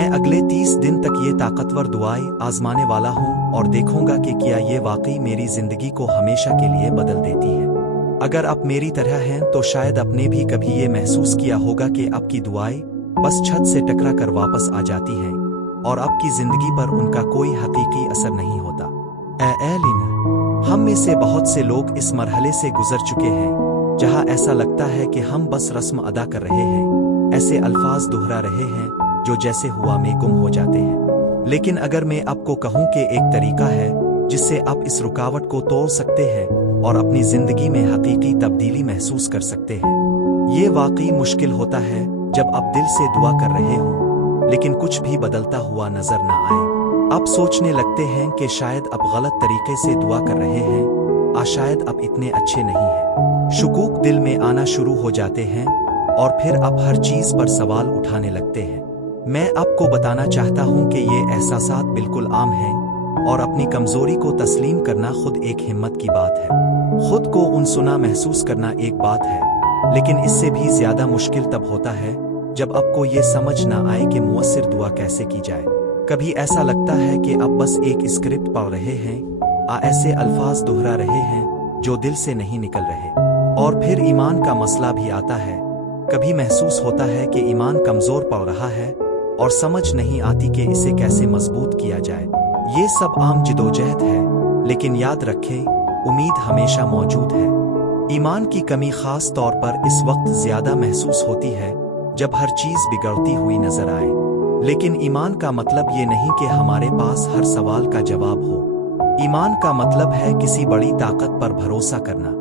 मैं अगले 30 दिन तक ये ताकतवर दुआएं आजमाने वाला हूँ और देखूंगा कि क्या ये वाकई मेरी जिंदगी को हमेशा के लिए बदल देती है। अगर आप मेरी तरह हैं तो शायद आपने भी कभी ये महसूस किया होगा कि आपकी दुआएं बस छत से टकरा कर वापस आ जाती हैं और आपकी जिंदगी पर उनका कोई हकीकी असर नहीं होता। एलिन, हम में से बहुत से लोग इस मरहले से गुजर चुके हैं जहां ऐसा लगता है कि हम बस रस्म अदा कर रहे हैं, ऐसे अल्फाज दोहरा रहे हैं जो जैसे हुआ में गुम हो जाते हैं। लेकिन अगर मैं आपको कहूं कि एक तरीका है जिससे आप इस रुकावट को तोड़ सकते हैं और अपनी जिंदगी में हकीकी तब्दीली महसूस कर सकते हैं। ये वाकई मुश्किल होता है जब आप दिल से दुआ कर रहे हो लेकिन कुछ भी बदलता हुआ नजर न आए। आप सोचने लगते हैं कि शायद आप गलत तरीके से दुआ कर रहे हैं, शायद आप इतने अच्छे नहीं हैं। शुकूक दिल में आना शुरू हो जाते हैं और फिर आप हर चीज पर सवाल उठाने लगते हैं। मैं आपको बताना चाहता हूं कि ये एहसासात बिल्कुल आम हैं और अपनी कमजोरी को तस्लीम करना खुद एक हिम्मत की बात है। खुद को अनसुना महसूस करना एक बात है, लेकिन इससे भी ज्यादा मुश्किल तब होता है जब आपको ये समझ ना आए कि मुअस्सिर दुआ कैसे की जाए। कभी ऐसा लगता है कि आप बस एक स्क्रिप्ट पढ़ रहे हैं, ऐसे अल्फाज दोहरा रहे हैं जो दिल से नहीं निकल रहे। और फिर ईमान का मसला भी आता है। कभी महसूस होता है कि ईमान कमजोर पड़ रहा है और समझ नहीं आती कि इसे कैसे मजबूत किया जाए। ये सब आम जिदोजहद है, लेकिन याद रखें, उम्मीद हमेशा मौजूद है। ईमान की कमी खास तौर पर इस वक्त ज्यादा महसूस होती है जब हर चीज बिगड़ती हुई नजर आए। लेकिन ईमान का मतलब ये नहीं कि हमारे पास हर सवाल का जवाब हो। ईमान का मतलब है किसी बड़ी ताकत पर भरोसा करना।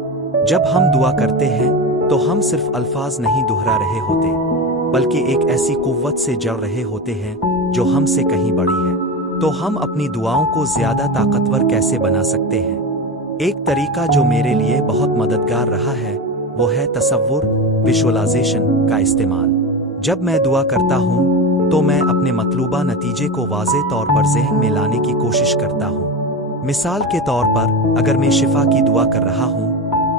जब हम दुआ करते हैं तो हम सिर्फ अल्फाज नहीं दोहरा रहे होते, बल्कि एक ऐसी कुव्वत से जड़ रहे होते हैं जो हमसे कहीं बड़ी है। तो हम अपनी दुआओं को ज्यादा ताकतवर कैसे बना सकते हैं? एक तरीका जो मेरे लिए बहुत मददगार रहा है वो है तसव्वुर, विजुअलाइजेशन का इस्तेमाल। जब मैं दुआ करता हूँ तो मैं अपने मतलूबा नतीजे को वाज़ेह तौर पर ज़हन में लाने की कोशिश करता हूँ। मिसाल के तौर पर अगर मैं शिफा की दुआ कर रहा हूँ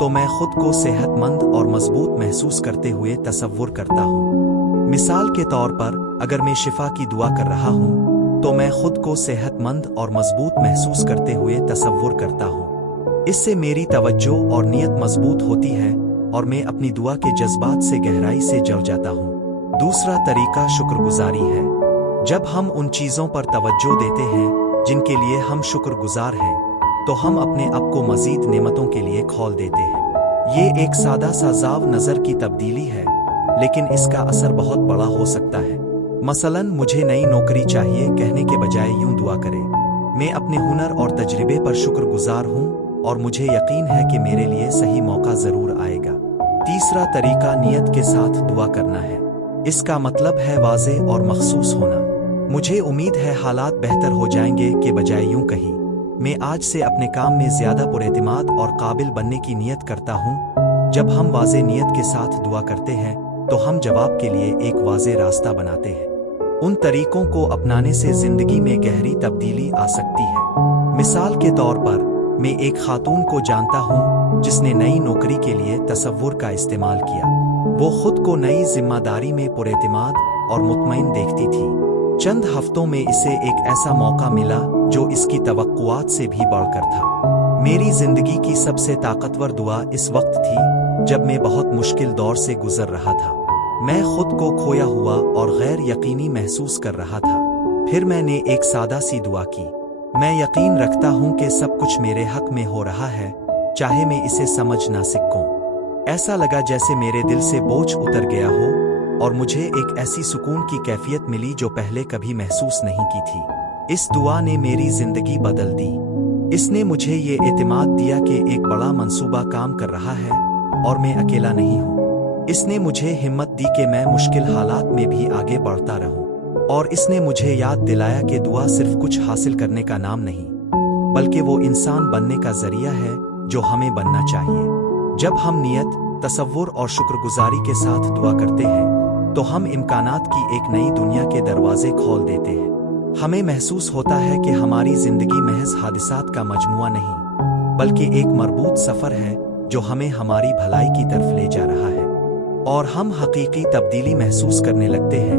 तो मैं खुद को सेहतमंद और मजबूत महसूस करते हुए तसव्वुर करता हूँ। मिसाल के तौर पर अगर मैं शिफा की दुआ कर रहा हूँ तो मैं खुद को सेहतमंद और मजबूत महसूस करते हुए तसव्वुर करता हूँ। इससे मेरी तवज्जो और नियत मजबूत होती है और मैं अपनी दुआ के जज्बात से गहराई से जुड़ जाता हूँ। दूसरा तरीका शुक्रगुजारी है। जब हम उन चीजों पर तवज्जो देते हैं जिनके लिए हम शुक्रगुजार हैं तो हम अपने आप को मजीद नेमतों के लिए खोल देते हैं। ये एक सादा सा जाव नजर की तब्दीली है, लेकिन इसका असर बहुत बड़ा हो सकता है। मसलन, मुझे नई नौकरी चाहिए कहने के बजाय यूं दुआ करें, मैं अपने हुनर और तजर्बे पर शुक्रगुजार हूं और मुझे यकीन है कि मेरे लिए सही मौका जरूर आएगा। तीसरा तरीका नियत के साथ दुआ करना है। इसका मतलब है वाज़ेह और मखसूस होना। मुझे उम्मीद है हालात बेहतर हो जाएंगे के बजाय यूं कहीं, मैं आज से अपने काम में ज्यादा पुरएतिमाद और काबिल बनने की नियत करता हूं। जब हम वाज़ेह नियत के साथ दुआ करते हैं तो हम जवाब के लिए एक वाज़ेह रास्ता बनाते हैं। उन तरीकों को अपनाने से जिंदगी में गहरी तब्दीली आ सकती है। मिसाल के तौर पर, मैं एक खातून को जानता हूं जिसने नई नौकरी के लिए तसव्वुर का इस्तेमाल किया। वो खुद को नई जिम्मेदारी में पुरएतिमाद और मुतमईन देखती थी। चंद हफ्तों में इसे एक ऐसा मौका मिला जो इसकी तवक्कुआत से भी बढ़कर था। मेरी जिंदगी की सबसे ताकतवर दुआ इस वक्त थी जब मैं बहुत मुश्किल दौर से गुजर रहा था। मैं खुद को खोया हुआ और गैर यकीनी महसूस कर रहा था। फिर मैंने एक सादा सी दुआ की, मैं यकीन रखता हूं कि सब कुछ मेरे हक में हो रहा है, चाहे मैं इसे समझ ना सकूं। ऐसा लगा जैसे मेरे दिल से बोझ उतर गया हो और मुझे एक ऐसी सुकून की कैफियत मिली जो पहले कभी महसूस नहीं की थी। इस दुआ ने मेरी जिंदगी बदल दी। इसने मुझे ये एतमाद दिया कि एक बड़ा मंसूबा काम कर रहा है और मैं अकेला नहीं हूँ। इसने मुझे हिम्मत दी कि मैं मुश्किल हालात में भी आगे बढ़ता रहूं। और इसने मुझे याद दिलाया कि दुआ सिर्फ कुछ हासिल करने का नाम नहीं, बल्कि वो इंसान बनने का जरिया है जो हमें बनना चाहिए। जब हम नियत, तसव्वुर और शुक्रगुजारी के साथ दुआ करते हैं तो हम इम्कानात की एक नई दुनिया के दरवाजे खोल देते हैं। हमें महसूस होता है कि हमारी जिंदगी महज हादिसात का मजमुआ नहीं, बल्कि एक मरबूत सफर है जो हमें हमारी भलाई की तरफ ले जा रहा है। और हम हकीकी तब्दीली महसूस करने लगते हैं,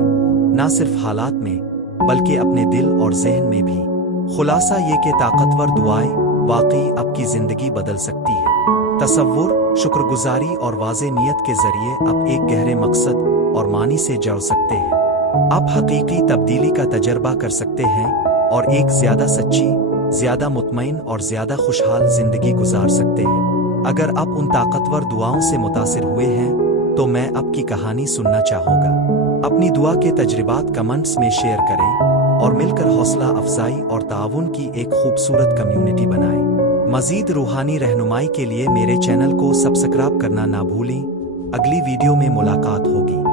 ना सिर्फ हालात में बल्कि अपने दिल और जहन में भी। खुलासा ये कि ताकतवर दुआएं वाकई आपकी जिंदगी बदल सकती है। तसव्वुर, शुक्रगुजारी और वाज़े नीयत के जरिए आप एक गहरे मकसद और मानी से जुड़ सकते हैं। आप हकीकी तब्दीली का तजर्बा कर सकते हैं और एक ज्यादा सच्ची, ज्यादा मुतमईन और ज्यादा खुशहाल जिंदगी गुजार सकते हैं। अगर आप उन ताकतवर दुआओं से मुतासिर हुए हैं तो मैं आपकी कहानी सुनना चाहूँगा। अपनी दुआ के तजर्बात कमेंट्स में शेयर करें और मिलकर हौसला अफजाई और ताउन की एक खूबसूरत कम्युनिटी बनाएं। मजीद रूहानी रहनुमाई के लिए मेरे चैनल को सब्सक्राइब करना ना भूलें। अगली वीडियो में मुलाकात होगी।